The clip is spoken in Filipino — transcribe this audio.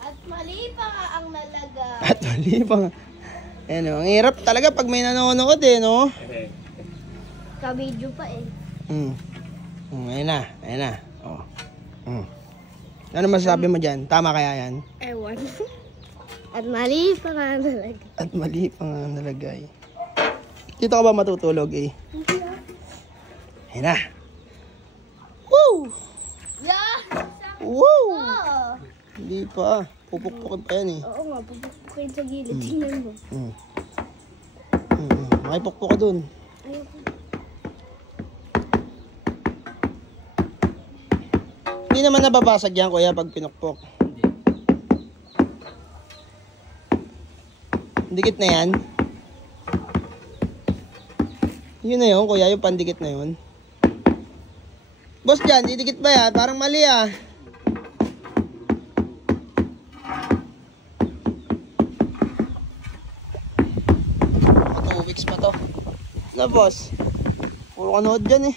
At mali pa nga ang nalagay. At mali pa nga. Ayan o, ang hirap talaga pag may nanonood eh, no? Ka-video pa eh. Ayan na, ayan na. Oh. Ano masasabi mo dyan? Tama kaya yan? Ewan. At mali pa nga ang nalagay. At mali pa nga nalagay. Dito ka ba matutulog eh? Ayan na. Woo! Yeah! Woo! Oh! Hindi pa. Pupukpukin pa yan eh. Oo nga, pupupukin sa gilid. Tingnan mo. Makipukpuk ka dun. Ayoko. Hindi naman nababasag yan kuya pag pinukpok. Dikit na yan. Yun na yun kuya, yung pandikit na yun. Boss dyan, didikit ba yan? Parang mali ah. 2 weeks pa to. Na boss? Puro kanood dyan eh.